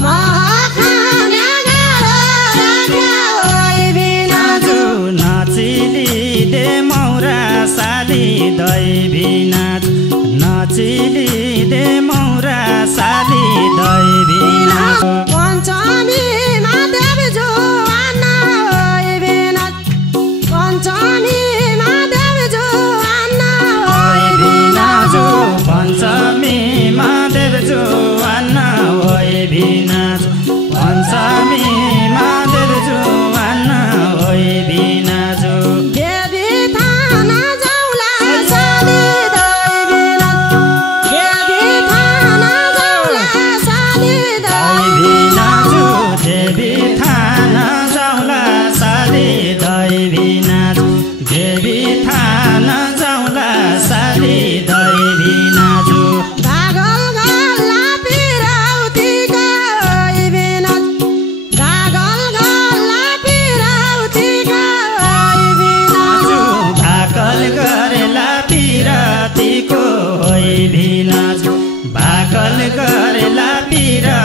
Maha दैवी नाच नचिली they मौरा साली दैवी नाच पञ्चमीमा देवी जुवाना दैवी नाच पञ्चमीमा देवी जुवाना दैवी नाच पञ्चमीमा देवी जुवाना दैवी नाच पञ्चमीमा देवी जुवाना दैवी नाच देवी थाना जाउला साली दैवी नाच देवी थाना जाउला साली दैवी नाच देवी थाना जाउला साली दैवी नाच देवी थाना जाउला साली दैवी नाच गागल गल्ला पिराउतीका दैवी नाच गागल गल्ला पिराउतीका दैवी नाच भाकल गरेला पिरातीको दैवी नाच भाकल गरेला पिरा